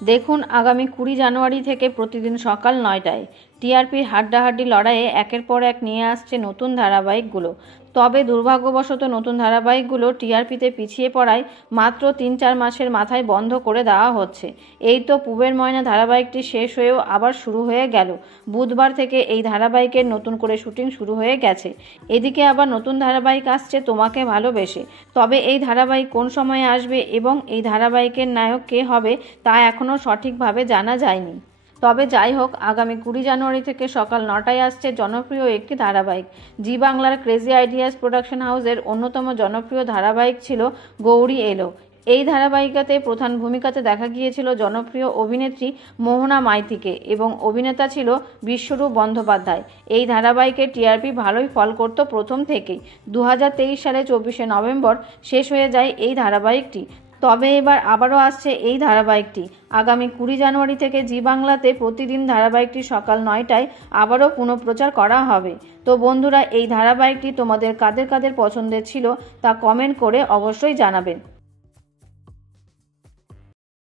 দেখুন আগামী 20 জানুয়ারি থেকে প্রতিদিন সকাল 9টায় টিআরপির হাড্ডাহাড্ডি লড়াইয়ে একের পর এক নিয়ে আসছে নতুন ধারাবাহিকগুলো। তবে দুর্ভাগ্যবশত নতুন ধারাবাহিকগুলো টিআরপিতে পিছিয়ে পড়ায় মাত্র 3-4 মাসের মাথায় বন্ধ করে দেওয়া হচ্ছে। এই তো পুবের ময়না ধারাবাহিকটি শেষ হয়েও আবার শুরু হয়ে গেল। বুধবার থেকে এই ধারাবাহিকের নতুন করে শুটিং শুরু হয়ে গেছে। এদিকে আবার নতুন ধারাবাহিক আসছে তোমাকে ভালোবেসে। তবে এই ধারাবাহিক কোন সময়ে আসবে এবং এই ধারাবাহিকের নায়ক কে হবে তা এখনও সঠিকভাবে জানা যায়নি। তবে যাই হোক, আগামী 20 জানুয়ারি থেকে সকাল 9টায় আসছে জনপ্রিয় একটি ধারাবাহিক। জি বাংলার ক্রেজি আইডিয়াস প্রোডাকশন হাউসের অন্যতম জনপ্রিয় ধারাবাহিক ছিল গৌরী এলো। এই ধারাবাহিকাতে প্রধান ভূমিকাতে দেখা গিয়েছিল জনপ্রিয় অভিনেত্রী মোহনা মাইতিকে এবং অভিনেতা ছিল বিশ্বরূপ বন্দ্যোপাধ্যায়। এই ধারাবাহিকের টিআরপি ভালোই ফল করত প্রথম থেকেই। 2023 সালে 24শে নভেম্বর শেষ হয়ে যায় এই ধারাবাহিকটি। তবে এবার আবারও আসছে এই ধারাবাহিকটি। আগামী 20 জানুয়ারি থেকে জি বাংলাতে প্রতিদিন ধারাবাহিকটি সকাল 9টায় আবারও পুনঃপ্রচার করা হবে। তো বন্ধুরা, এই ধারাবাহিকটি তোমাদের কাদের কাদের পছন্দের ছিল তা কমেন্ট করে অবশ্যই জানাবেন।